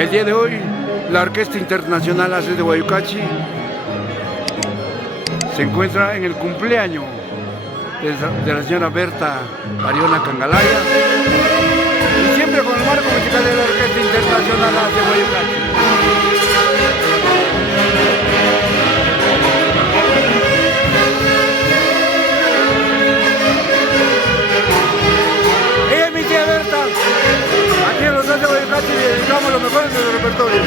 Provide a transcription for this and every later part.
El día de hoy, la Orquesta Internacional ACES de Guayucachi se encuentra en el cumpleaños de la señora Berta Ariona Cangalaya, y siempre con el marco musical de la Orquesta Internacional ACES de Guayucachi. Ella es mi tía Berta, aquí en los ACES de Guayucachi le dedicamos lo mejor de nuestro repertorio.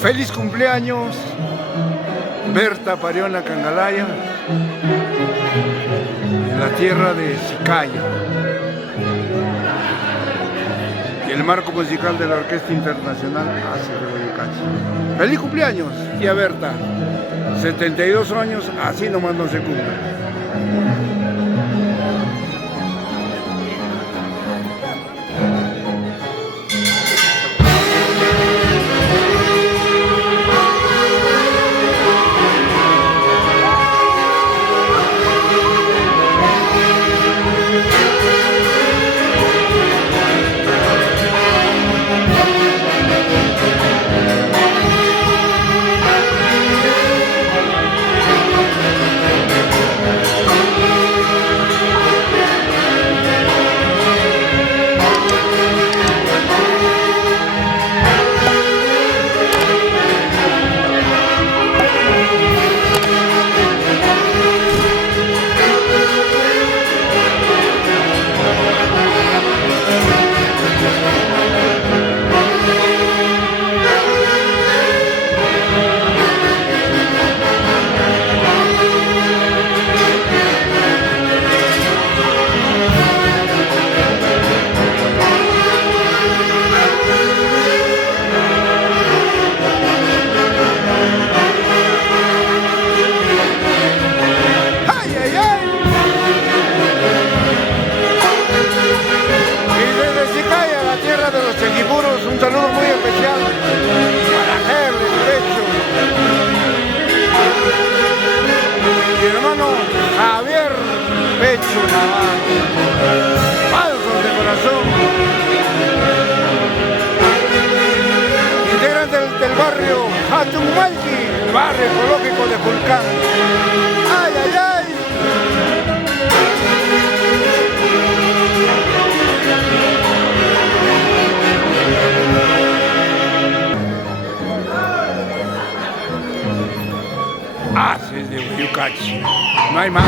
Feliz cumpleaños, Berta Ariona Cangalaya, en la tierra de Sicaya. Y el marco musical de la Orquesta Internacional ACES de Guayucachi. Feliz cumpleaños, tía Berta. 72 años, así nomás no se cumple. Un saludo muy especial para Henry Pecho, mi hermano Javier Pecho Navarro, falsos de corazón, integrantes del barrio Hatumalki, barrio ecológico de Julcán. ¡Ay, ay, ay! ACES de Guayucachi, no hay más.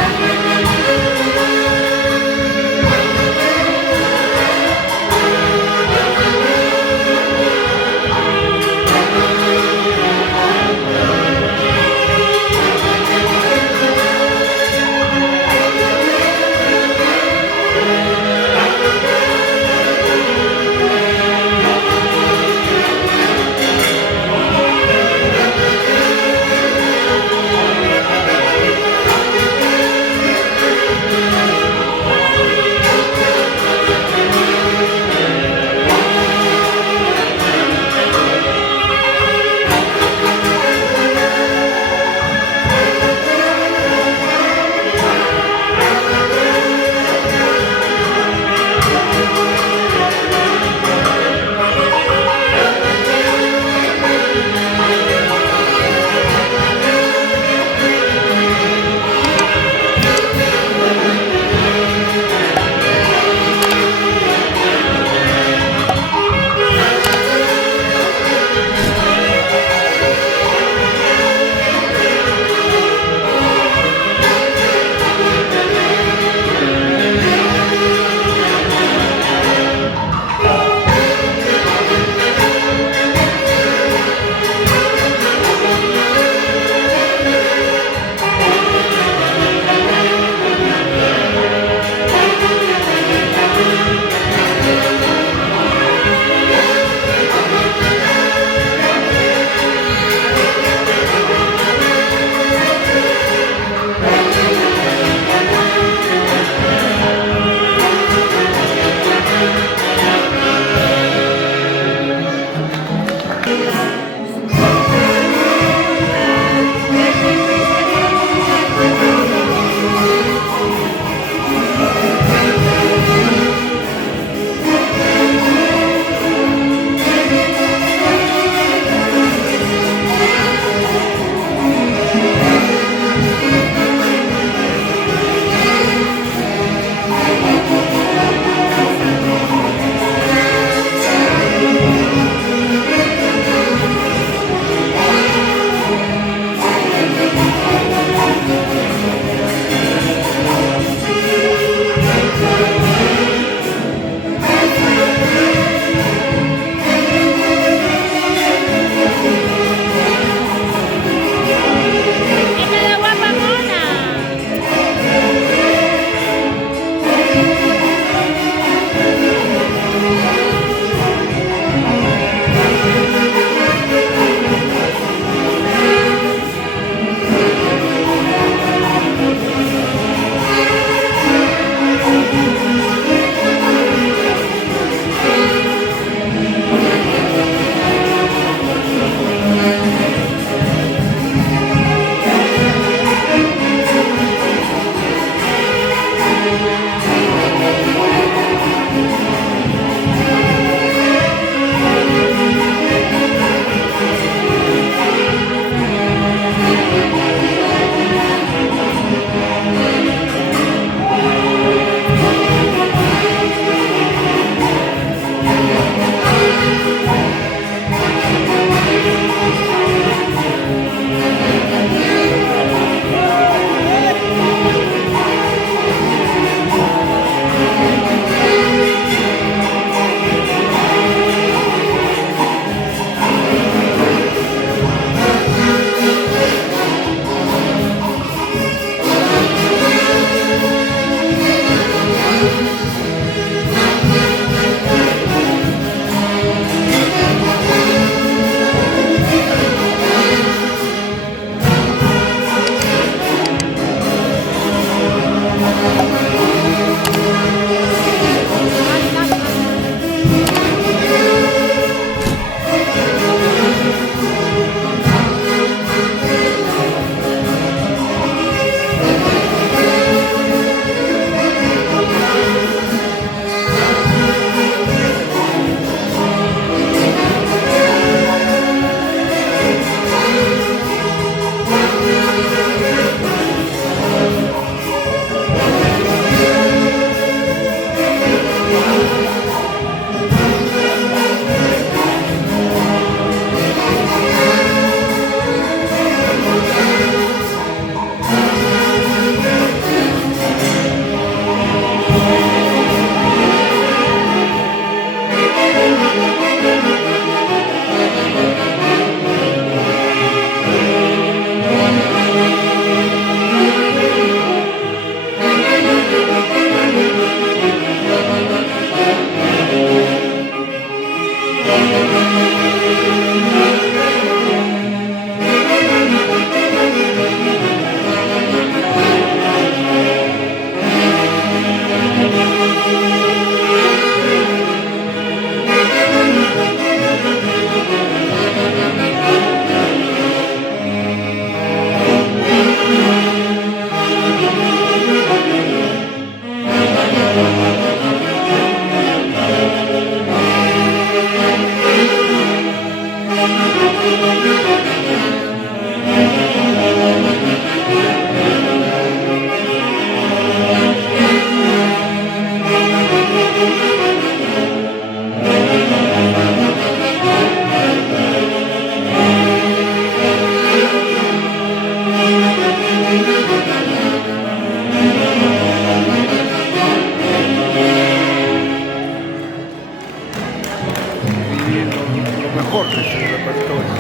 acordes del repertorio.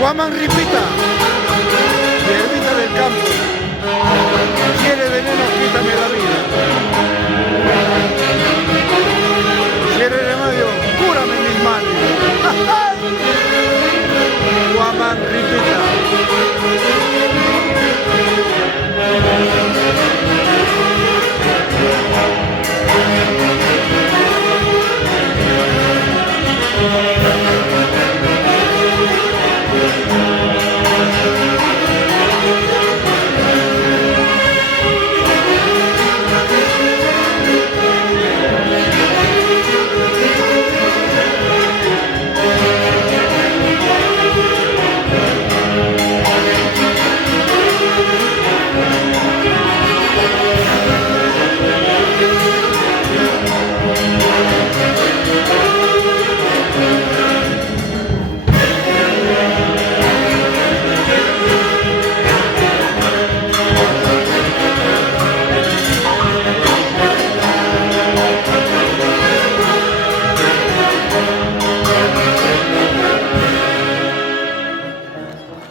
Guaman Ripita.